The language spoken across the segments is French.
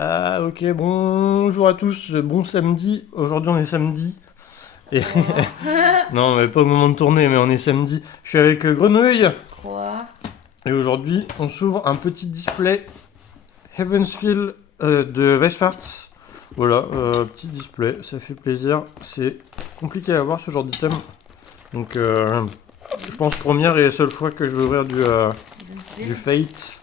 Ah ok, bonjour à tous, bon samedi. Aujourd'hui on est samedi. Et non, mais pas au moment de tourner, mais on est samedi. Je suis avec Grenouille. 3. Et aujourd'hui on s'ouvre un petit display Heaven's Feel de Weisfarts. Voilà, petit display, ça fait plaisir. C'est compliqué à avoir ce genre d'item. Donc je pense première et seule fois que je vais ouvrir du Fate.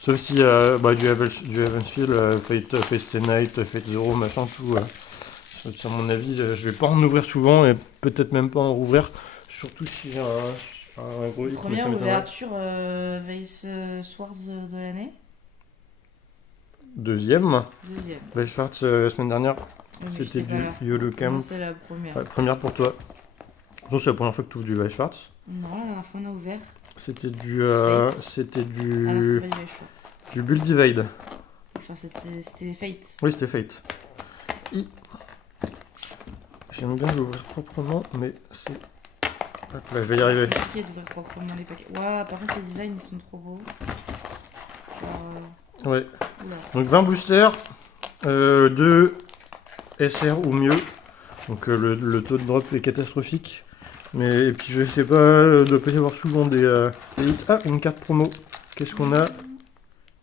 Sauf si du Heaven's Feel, Fate Stay Night, Fate Zero, machin, tout. À mon avis, je vais pas en ouvrir souvent et peut-être même pas en rouvrir. Surtout si j'ai un gros hit. Première ouverture Weiss Swords de l'année. Deuxième. Deuxième. Weisfarts la semaine dernière, Oui, c'était du YOLO Camp. Moi, c'est la première. Ouais, première pour toi. Donc c'est la première fois que tu ouvres du Weisfarts. Non, la dernière fois on a ouvert. C'était du. Fate. C'était Ah, c'était pas du Weisfarts. du Bull Divide. Enfin, c'était Fate. Oui, c'était Fate. J'aime bien l'ouvrir proprement, mais c'est. Hop là, je vais y arriver. C'est compliqué d'ouvrir proprement les paquets. Waouh, par contre, les designs ils sont trop beaux. Ouais. Oula. Donc 20 boosters, 2 SR ou mieux. Donc le taux de drop est catastrophique. Mais et puis je sais pas, il doit pas y avoir souvent des hits. Ah, une carte promo. Qu'est-ce qu'on a?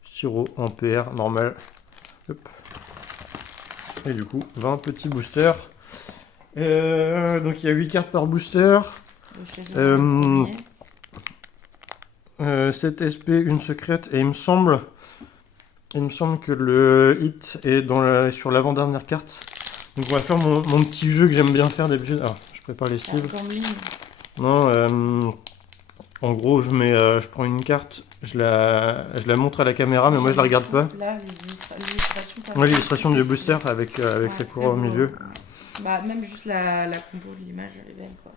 Siro en PR normal. Hop. Et du coup, 20 petits boosters. Donc il y a 8 cartes par booster. 7 SP, une secrète. Et il me semble que le hit est sur l'avant-dernière carte. Donc on va faire mon petit jeu que j'aime bien faire d'habitude. Alors, je prépare les sleeves. Non, en gros, je prends une carte, je la montre à la caméra, mais moi je la regarde pas. Là, l'illustration. Ouais, l'illustration du booster avec Sakura au milieu. Bah, même juste la compo de l'image, elle est belle quoi.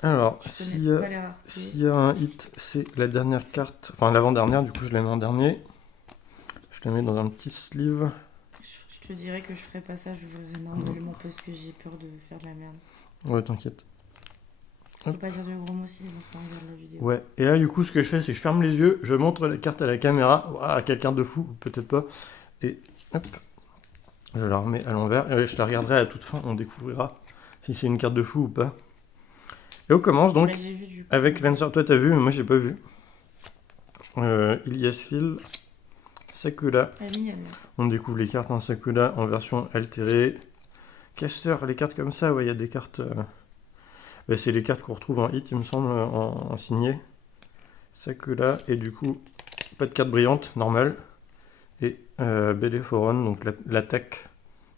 Alors, s'il y a un hit, c'est la dernière carte, enfin l'avant-dernière, du coup je la mets en dernier. Je la mets dans un petit sleeve. Je te dirais que je ferais pas ça, je verrais normalement parce que j'ai peur de faire de la merde. Ouais, t'inquiète. Je peux pas dire de gros mots si les enfants regardent la vidéo. Ouais, et là du coup ce que je fais c'est que je ferme les yeux, je montre la carte à la caméra, à quelqu'un de fou, peut-être pas, et hop, je la remets à l'envers, et je la regarderai à toute fin, on découvrira si c'est une carte de fou ou pas. Et on commence donc avec Lancer. Toi t'as vu, mais moi j'ai pas vu. Iliasfil, Sakura. On découvre les cartes en Sakura en version altérée. Caster, les cartes comme ça, ouais, il y a des cartes. C'est les cartes qu'on retrouve en hit, il me semble, en signé. Sakura, et du coup, pas de carte brillante, normale. Et Bellephoron, donc l'attaque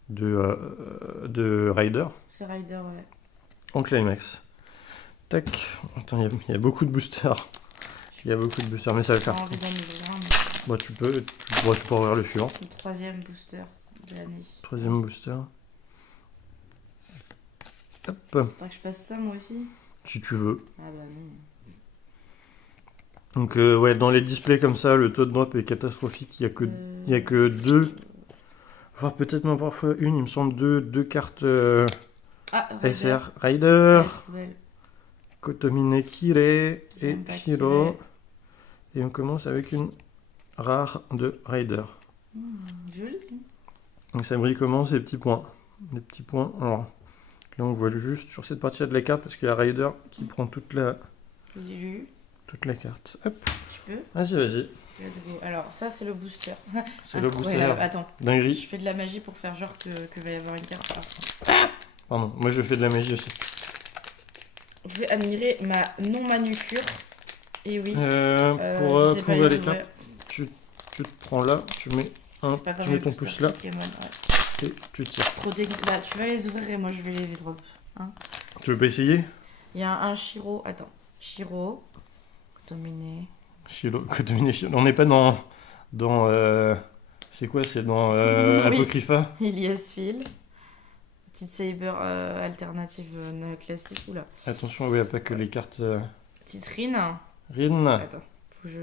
de Rider. C'est Rider, ouais. En climax. Tac. Attends, il y a beaucoup de boosters. Il y a beaucoup de boosters, mais ça va faire. Bon, tu peux ouvrir le suivant. Le troisième booster de l'année. Troisième booster. Hop. Faudrait que je fasse ça moi aussi. Si tu veux. Ah bah non. Donc ouais, dans les displays comme ça, le taux de drop est catastrophique. Il y a que deux, voire peut-être même parfois une, il me semble deux cartes SR Rider, Kotomine Kire et Shiro. Et on commence avec une rare de Rider. Joli. Donc ça brille comment ces petits points. Les petits points. Alors là on voit juste sur cette partie-là de la carte parce qu'il y a Rider qui prend toute la carte. Hop. Je peux. Vas-y. Let's go. Alors ça c'est le booster. C'est le booster. Ouais, attends. Dinguerie. Je fais de la magie pour faire genre que va y avoir une carte. Pardon, moi je fais de la magie aussi. Je vais admirer ma non-manucure. Et oui. Pour prouver les cartes, tu te prends là, tu mets ton pouce là, et tu tires. Bah, tu vas les ouvrir et moi je vais les drop. Hein, tu veux pas essayer? Il y a un Shiro. Attends. Shiro. Kotomine. On n'est pas dans c'est quoi? C'est dans Apocrypha. Iliasfil. Petite Saber alternative classique. Oula. Attention, oui, il n'y a pas que les cartes. Petite Rin. Rin. Attends, faut que je.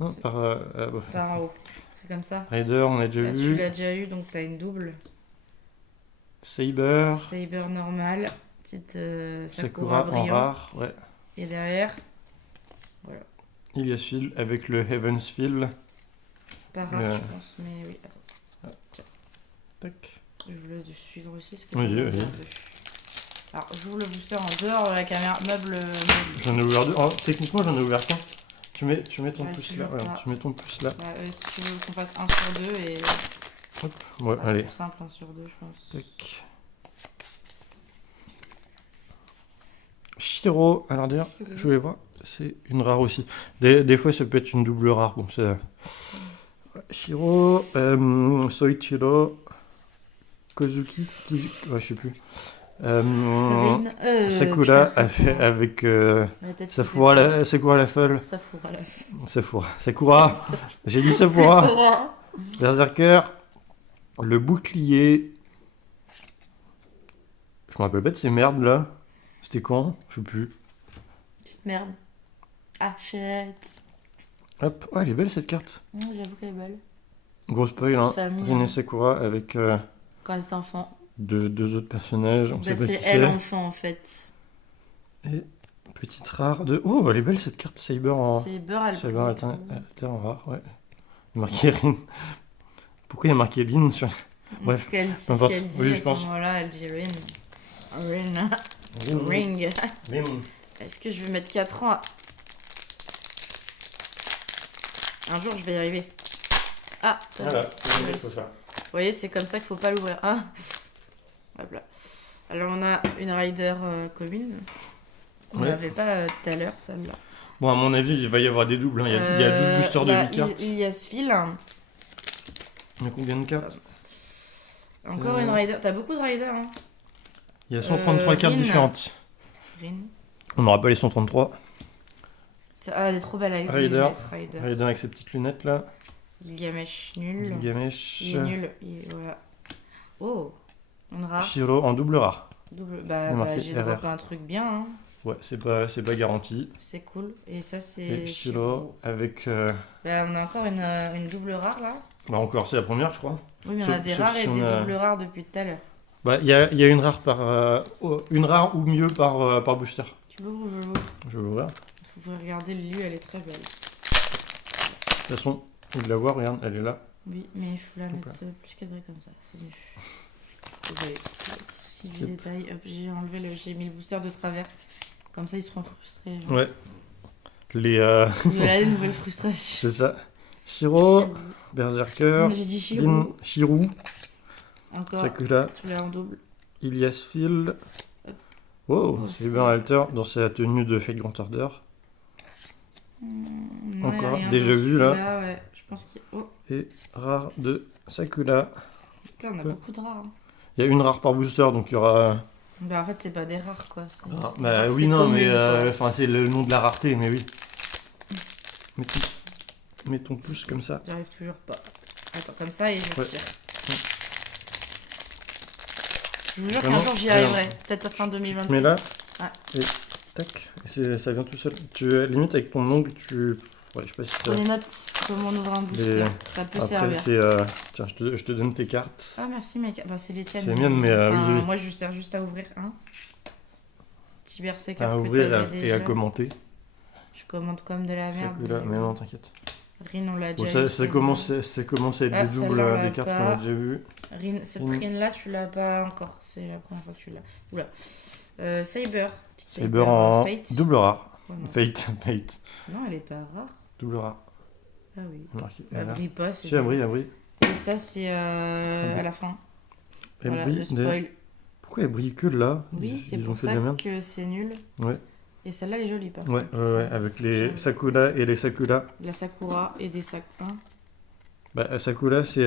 Non, par en haut. C'est comme ça. Rider, on a déjà vu. Tu l'as déjà eu, donc t'as une double. Saber. Saber normal. Petite Sakura brillant. en rare, ouais. Et derrière. Voilà. Iliasfil avec le Heaven's Feel. Pas rare, je pense, mais oui, attends. Tac. Je voulais te suivre aussi. Ce que Vas-y, t'as vas-y. ouvert deux. Alors, j'ouvre le booster en dehors de la caméra. Meuble. J'en ai ouvert deux. Oh, techniquement, j'en ai ouvert qu'un. Tu mets ton Ouais, pouce toujours là. Regarde, pas. tu mets ton pouce là. Bah, si tu veux qu'on fasse 1 sur 2 et. Hop. Ouais, allez. Plus simple 1 sur 2, je pense. Tac. Shiro. Alors d'ailleurs, je voulais voir. C'est une rare aussi. Des fois, ça peut être une double rare. Bon, c'est. Shiro. Soichiro. Kozuki. Ouais, je sais plus. Rin, Sakura putain, avec La tête Sakura la folle. Sakura la Sakura. J'ai dit Sakura. Sakura. Berserker. Le bouclier. Je me rappelle pas de ces merdes là. C'était quand? Je sais plus. Petite merde. Achète. Hop. Oh, elle est belle cette carte. J'avoue qu'elle est belle. Gros spoil, hein. Famille. Rin et Sakura avec Quand elle est enfant. deux autres personnages. On Bah, sait pas qui c'est elle c'est. enfant en fait. Et petite rare de. Oh, elle est belle cette carte Saber en. C'est beurre Saber alter en rare, ouais. Il y a marqué Rin. Pourquoi il y a marqué Lin sur. Bref, C'est peu ce importe. qu'elle dit Oui, à je ce pense. moment-là. Elle dit Rin. Rin. Rin. Ring. Rin. Est-ce que je vais mettre 4 ans à... Un jour, je vais y arriver. Ah, Voilà, c'est Ouais. comme il faut faire. Vous voyez, c'est comme ça qu'il faut pas l'ouvrir. Ah. Hop là. Alors, on a une rider commune. On Ouais. l'avait pas tout à l'heure, celle-là. Bon, à mon avis, il va y avoir des doubles. Hein. Il y a 12 boosters de 8 cartes. Il y a ce fil. Il y a combien de cartes? Encore une rider. T'as beaucoup de riders, hein. Il y a 133 cartes Rin. différentes. Rin. On n'aura pas les 133. Ah, elle est trop belle avec les Rider. lunettes, Rider. Rider avec ses petites lunettes là. Gilgamesh, nul. Gilgamesh. Il est nul. Voilà. Oh, une rare. Shiro en double rare. Double. Il y Bah, a marqué j'ai RR. droppé un truc bien, hein. Ouais, c'est pas garanti. C'est cool. Et ça, c'est. Et Shiro avec. Bah, on a encore une double rare là. Bah, encore, c'est la première, je crois. Oui, mais on Sauf- a des sauf rares si et on des a- doubles rares depuis tout à l'heure. Bah, il y a une rare une rare ou mieux par booster. Tu l'ouvres ou je l'ouvre? Je vais l'ouvrir. Vous pouvez regarder le lieu, elle est très belle. De toute façon, il la voir, regarde, elle est là. Oui, mais il faut la Hop mettre plus cadrée comme ça, c'est mieux. Désolé, c'est un souci du Hop. détail. Hop, j'ai mis le booster de travers. Comme ça, ils seront frustrés. genre. Ouais. Les. Voilà une nouvelle frustration. C'est ça. Shiro, Berserker, J'ai dit Shiro. Lin, Shiru, Encore, Sakura, tu l'as en double. Ilias Phil. Oh, Oh, c'est c'est- Ben Alter dans sa tenue de Fate Grand Order. Non, Encore, y a rien déjà dans vu, là. celui-là, ouais. Je pense qu'il oh, Et rare de Sakura. putain, on a Ouais. beaucoup de rares. hein. Il y a une rare par booster, donc il y aura. Bah, en fait, c'est pas des rares, quoi. C'est- Bah c'est oui, non, commune, mais. quoi. Enfin, c'est le nom de la rareté, mais oui. Mets ton pouce comme ça. J'arrive toujours pas. Attends, comme ça et je Ouais. tire. Je vous jure qu'un Vraiment, jour j'y regarde. arriverai. Peut-être à fin Tu 2026. te mets là. Ouais. Et tac. Et ça vient tout seul. Limite avec ton ongle, tu. Ouais, je sais pas si ça. Prenez note comment on ouvre un booster. Les- Ça peut Après, servir. c'est. Tiens, je te donne tes cartes. Ah, merci, mec. Bah, c'est les tiennes. C'est les miennes, mais, oui, oui. Moi, je sers juste à ouvrir un. Petit berserker À que ouvrir t'avais et à déjà. commenter. Je commande comme de la merde. Sakura, mais non, t'inquiète. Rin, on l'a Bon, déjà eu, ça c'est commence à être Ah, des doubles celle-là, on l'a des cartes pas. qu'on a déjà vues. bon. Rin, cette Rin. Rin-là, tu l'as pas encore. C'est la première fois que tu l'as. Oula. Saber. Petite Saber en Fate. double rare. Oh, non. Fate. Non, elle est pas rare. Double rare. Ah oui. Marqué Elle LR. brille pas. c'est Si, abri, abri. Et ça, c'est à la fin. Elle Voilà, brille le spoil. Pourquoi elle brille que là? Oui, c'est Ils ont pour fait ça de la merde. que c'est nul. Ouais. Et celle-là, elle est jolie, par Ouais, contre. ouais, avec les Sakura et les Sakura. La Sakura et des Sakura. Bah, Sakura, c'est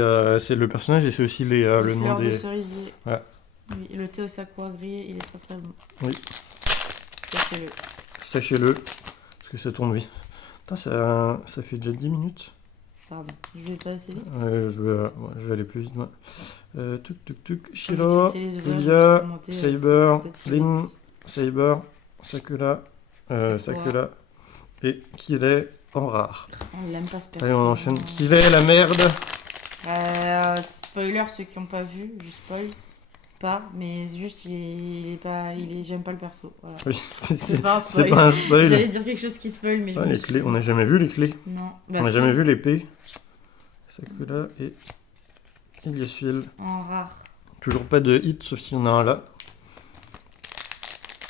le personnage et c'est aussi le nom fleurs de des. cerisier. Voilà. Oui, et le thé au Sakura grillé, il est très très bon. Oui. Sachez-le. Sachez-le. Parce que ça tourne, oui. Putain, ça fait déjà 10 minutes. Pardon, je vais pas assez vite. Je vais aller plus vite, moi. Tuk. Je vais Shiro, laisser les ouvrages, Julia, juste commenter, Saber, c'est peut-être Lin, vite. Saber, Sakura, Sakura, et qu'il est en rare. On l'aime pas ce Allez, on enchaîne. personnage. Qu'il est la merde. Spoiler, ceux qui n'ont pas vu, je spoil pas, mais juste j'aime pas le perso. Voilà. Oui, C'est pas un c'est spoil. pas un spoil. J'allais dire quelque chose qui spoil, mais je Ah, me les suis- clés, on n'a jamais vu les clés. Non. On n'a jamais vu l'épée. Sakura et Ilyesville. En rare. Toujours pas de hit, sauf s'il y en a un là.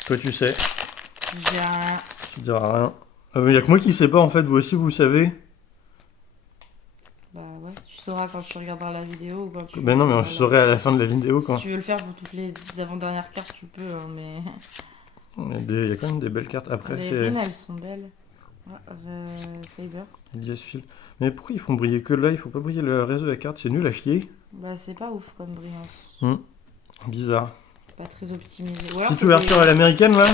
Toi, tu sais. J'ai un... Tu diras rien. Il y a que moi qui sais pas, en fait. Vous aussi, vous savez. Bah ouais, tu sauras quand tu regarderas la vidéo ou quand tu... Ben non, mais je voilà. saurai à la fin de la vidéo, quoi. Si tu veux le faire pour toutes les avant-dernières cartes, tu peux, hein, mais... Il y a quand même des belles cartes. Après, les c'est runes, elles sont belles. Saber. Ilyesville. Mais pourquoi ils font briller que là? Il faut pas briller le reste de la carte. C'est nul à chier. Bah c'est pas ouf comme brillance. Bizarre. Pas très optimisé. Ou alors, Petite c'était- ouverture à l'américaine, là.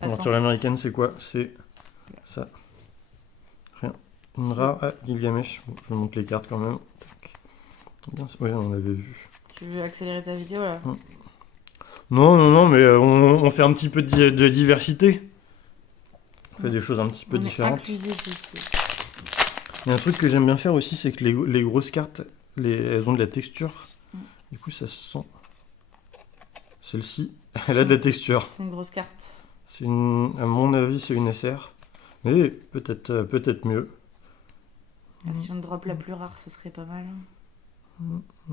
Attends. Ouverture à l'américaine, c'est quoi? C'est ça. Rien. Une Si. rare. Ah, Gilgamesh. Bon, je vous montre les cartes quand même. Tac. Bien, oui, on avait vu. Tu veux accélérer ta vidéo là? Non, mais on fait un petit peu de diversité. On fait des choses un petit peu On est différentes. inclusif ici. Il y a un truc que j'aime bien faire aussi, c'est que les grosses cartes, elles ont de la texture. Du coup, ça se sent. Celle-ci, elle a de la texture. C'est une grosse carte. À mon avis, c'est une SR. Mais peut-être mieux. Ah, si on drop la plus rare, ce serait pas mal.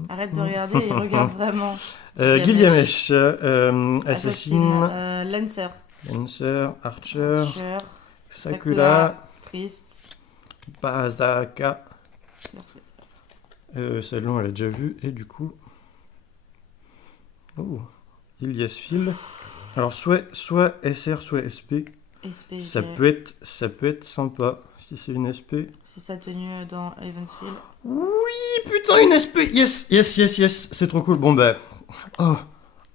Arrête de regarder et regarde vraiment. Gilgamesh, Assassin, Lancer. Lancer, Archer, Archer. Sakura, Priest. Barasaka. Parfait. Celle-là, on l'a déjà vue. Et du coup... Oh, Ilyesville. Alors, soit SR, soit SP. SP, Ça je dirais. peut être sympa. Si c'est une SP... C'est sa tenue dans Evansfield. Oui, putain, une SP. Yes. C'est trop cool. Bon, bah...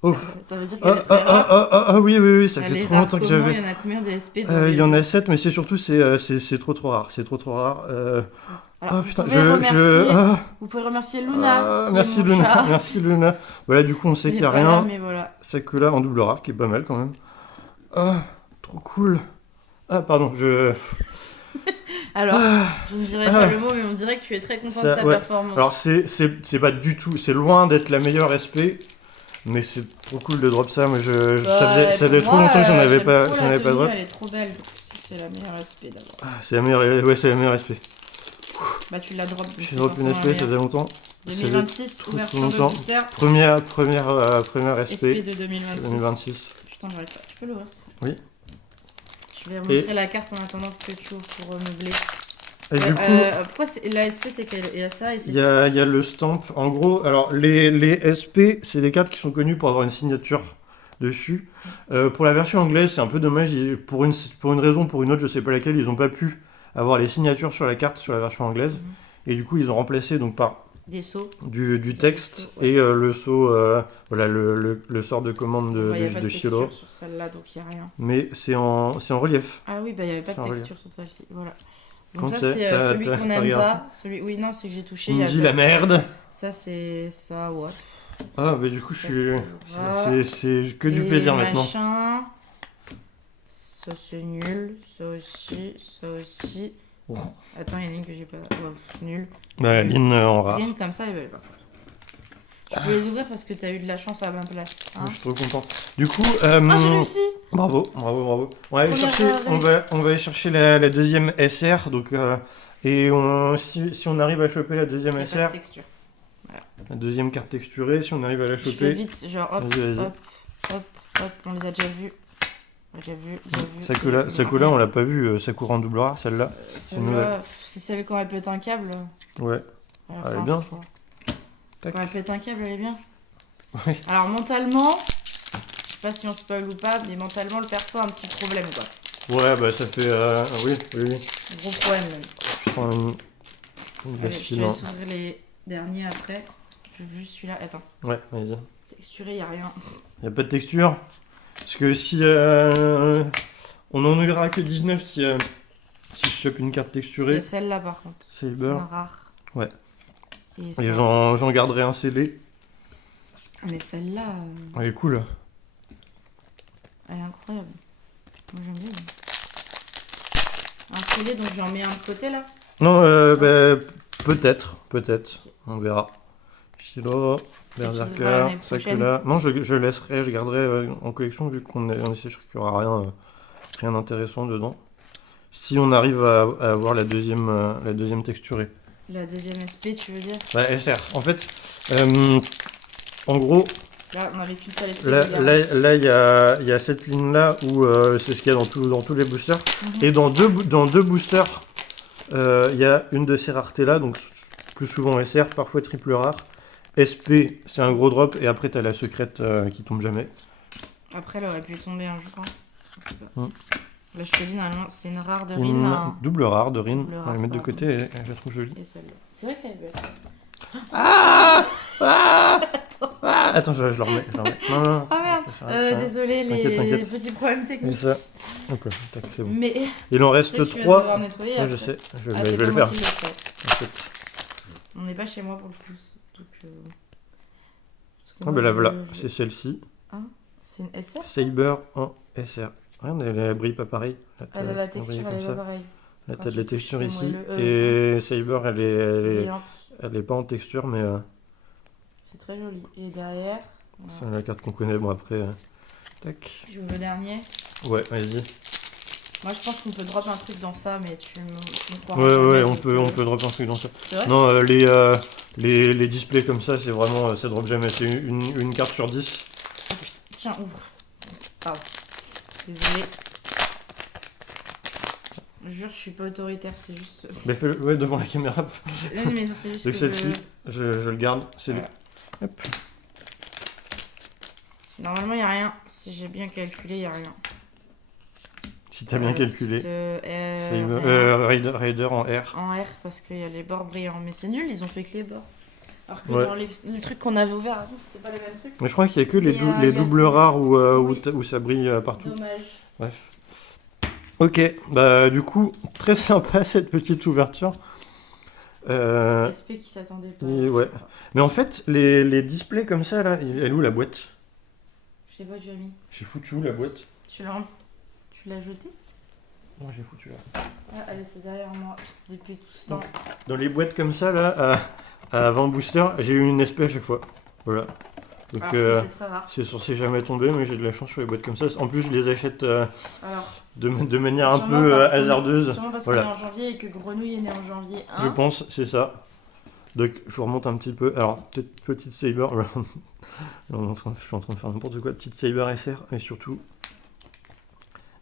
Oh. Ça veut dire qu'elle est très rare. Oui, ça Elle fait est trop rare longtemps que comment, j'avais... Il y en a combien des SP dans Il les y en a rues 7, mais c'est surtout, c'est trop rare. C'est trop rare. Alors, putain, vous pouvez vous pouvez remercier Luna. qui est merci mon Luna, chat. merci Luna. Voilà, du coup, on sait Il qu'il est n'y a pas là, rien. mais voilà. Sakura en double rare, qui est pas mal quand même. Trop cool. Pardon, Alors, je ne dirais pas le mot, mais on dirait que tu es très content Ça, de ta ouais. performance. Alors, c'est pas du tout, c'est loin d'être la meilleure SP, mais c'est trop cool de drop ça. Moi, ça faisait trop longtemps que j'en avais pas drop. Elle est trop belle, donc si c'est la meilleure SP d'abord. C'est la meilleure SP. Bah, tu la drop. J'ai drop une SP, ça faisait longtemps. 2026, trop ouverture longtemps. de Twitter. SP Première SP. de 2026. 2026. Putain, j'arrive pas. Tu peux l'ouvrir? Oui. Je vais remontrer la carte en attendant que tu ouvres pour meubler. Et du coup, pourquoi la SP c'est qu'elle y a ça et c'est il y a le stamp. En gros, alors les SP, c'est des cartes qui sont connues pour avoir une signature dessus. Pour la version anglaise, c'est un peu dommage. Pour une raison, pour une autre, je sais pas laquelle, ils n'ont pas pu avoir les signatures sur la carte sur la version anglaise. Et du coup, ils ont remplacé donc par des sceaux. Du texte Ouais. et le sceau, voilà, le sort de commande Il n'y a pas de de Shiloh. texture sur celle-là, donc il n'y a rien. Mais c'est en relief. Ah oui, bah il n'y avait pas C'est de en texture sur celle-ci. Voilà. Quand Donc ça, c'est- c'est t'as- celui t'as- qu'on t'as n'aime regardé pas. Oui, non, c'est que j'ai touché. Tu il y me a dis pas- la merde. Ça, c'est ça, ouais. Ah, bah du coup, c'est que du Et plaisir maintenant. machin. Ça, c'est nul. Ça aussi. Ouais. Attends, il y en a une que j'ai pas. Ouais, nul. Bah, Lynn en rare. Rien comme ça, elle est belle, par contre. Tu peux les ouvrir parce que t'as eu de la chance à la bonne place. Hein. Je suis trop content. Du coup, Ah, j'ai réussi! bravo. On va aller Première chercher, réussite. on va aller chercher la deuxième SR. Donc, et si on arrive à choper la deuxième Il y a pas de SR, texture. la deuxième carte texturée, si on arrive à la Je fais choper. vite, genre hop, Vas-y. hop, on les a déjà vus. Déjà vu. Sakura, on l'a pas vu, Sakura en double rare, celle-là. Celle-là, c'est celle quand elle pète un câble. Ouais. À la Elle est fin, bien. je crois. Tac. Quand elle pète un câble, elle est bien. Oui. Alors mentalement, je sais pas si on spoil ou pas, mais mentalement, le perso a un petit problème, quoi. Ouais, bah ça fait. Oui. Gros problème, même. Putain, une Allez, belle je te file, hein. laisse ouvrir les derniers après. Je veux juste celui-là. Attends, Ouais, vas-y. texturé, y a rien. Y a pas de texture. Parce que si. On en ouvrira que 19 si je chope une carte Et texturée. celle-là, par contre, c'est Saber. un rare. Ouais. Et Et ça- j'en garderai un scellé. Mais celle-là, Elle est cool. elle est incroyable. Moi, j'aime bien. Un scellé, donc j'en mets un de côté, là. Non, bah, peut-être. On verra. Shiloh, tu voudras Berserker, l'année prochaine. Sakura. Non, je laisserai, je garderai en collection vu qu'on est sûr qu'il n'y aura rien d'intéressant dedans. Si on arrive à avoir la deuxième texturée. La deuxième SP, tu veux dire? Ouais, SR. En fait, en gros, Là, on avait qu'une seule SP. là, il y a cette ligne-là où c'est ce qu'il y a dans tous les boosters. Mhm. Et dans deux boosters, il y a une de ces raretés-là, donc plus souvent SR, parfois triple rare. SP, c'est un gros drop, et après, t'as la secrète qui tombe jamais. Après, elle aurait pu tomber un jour. Je sais pas. Mm. Là, je te dis, normalement, c'est une rare de Rin. Une hein. double rare de Rin, Double on va rare, la mettre de pardon. côté, et je la trouve jolie. Et celle-là. C'est vrai qu'elle est belle. Attends, je le remets. Non, non, Ah merde, ça fait rien. désolé, T'inquiète. petits problèmes Et techniques. ça, hop là, tac, c'est bon. Mais Il en tu reste sais, tu vas 3. devoir nettoyer Ça, je après. sais, je Ah, vais c'est le pas moi faire. qui le fais. T'inquiète. On n'est pas chez moi pour le coup. Donc, parce que Ah, moi, ben là, voilà, je- c'est celle-ci. C'est une SR? Saber en SR. Regarde, elle brille pas pareil. Là, Elle a la t'as texture, brillé elle est comme pas ça. pareille. Là, Quand t'as de tu la touches, texture c'est ici. moelleux. Et Saber, Brillante. elle est pas en texture, mais C'est très joli. Et derrière, c'est voilà. la carte qu'on connaît. Bon, après, tac. J'ouvre le dernier. Ouais, vas-y. Moi, je pense qu'on peut drop un truc dans ça, mais tu me croiras Ouais, jamais, ouais, donc, on peut drop un truc dans ça. C'est vrai? Non, les displays comme ça, c'est vraiment, ça drop jamais. C'est une carte sur 10. Oh, putain. Tiens, ouvre. Pardon. Désolé. Je jure, je suis pas autoritaire, c'est juste. Mais fais-le ouais, devant la caméra. Non, mais c'est juste Donc que celle-ci, je le garde. C'est Voilà. Hop. Normalement, il n'y a rien. Si j'ai bien calculé, il n'y a rien. Si t'as bien calculé. C'est Rien. Raider en R. En R, parce qu'il y a les bords brillants. Mais c'est nul, ils ont fait que les bords. Alors que Ouais. dans les trucs qu'on avait ouverts avant, c'était pas les mêmes trucs. Mais je crois qu'il y a que les, Et, les il y a doubles plus- rares Oui. où ça brille partout. Dommage. Bref. Ok, bah du coup, très sympa cette petite ouverture. C'est SP qui s'attendait pas. Ouais. Mais en fait, les displays comme ça, là, elle est où la boîte? Je sais pas, tu as mis. J'ai foutu où la boîte? Tu l'as jeté? Non, j'ai foutu là. Ah, elle était derrière moi depuis tout ce temps. Dans les boîtes comme ça, là, à 20 boosters, j'ai eu une SP à chaque fois. Voilà. Donc, Alors que c'est très rare. c'est censé jamais tomber, mais j'ai de la chance sur les boîtes comme ça. En plus, je les achète Alors, de manière un sûrement peu parce qu'on- hasardeuse. Sûrement parce Voilà. qu'on est en janvier et que Grenouille est né en janvier 1. Je pense, c'est ça. Donc, je vous remonte un petit peu. Alors, peut-être petite Saber. Je suis en train de faire n'importe quoi. Petite Saber SR. Et surtout,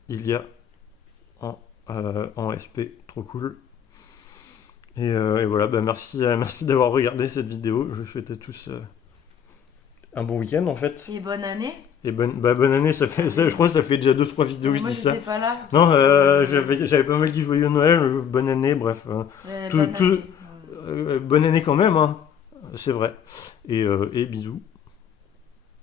il y a en SP. Trop cool. Et voilà, bah merci d'avoir regardé cette vidéo. Je vous souhaite à tous un bon week-end en fait. Et bonne année. Et bonne année. Ça, je crois que ça fait déjà 2-3 vidéos que je Moi, dis ça. j'étais pas là. Non, j'avais pas mal dit joyeux Noël, bonne année, bref. Mais tout- bonne tout- année. Bonne année quand même, hein. C'est vrai. Et bisous.